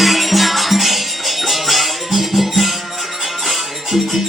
Thank you.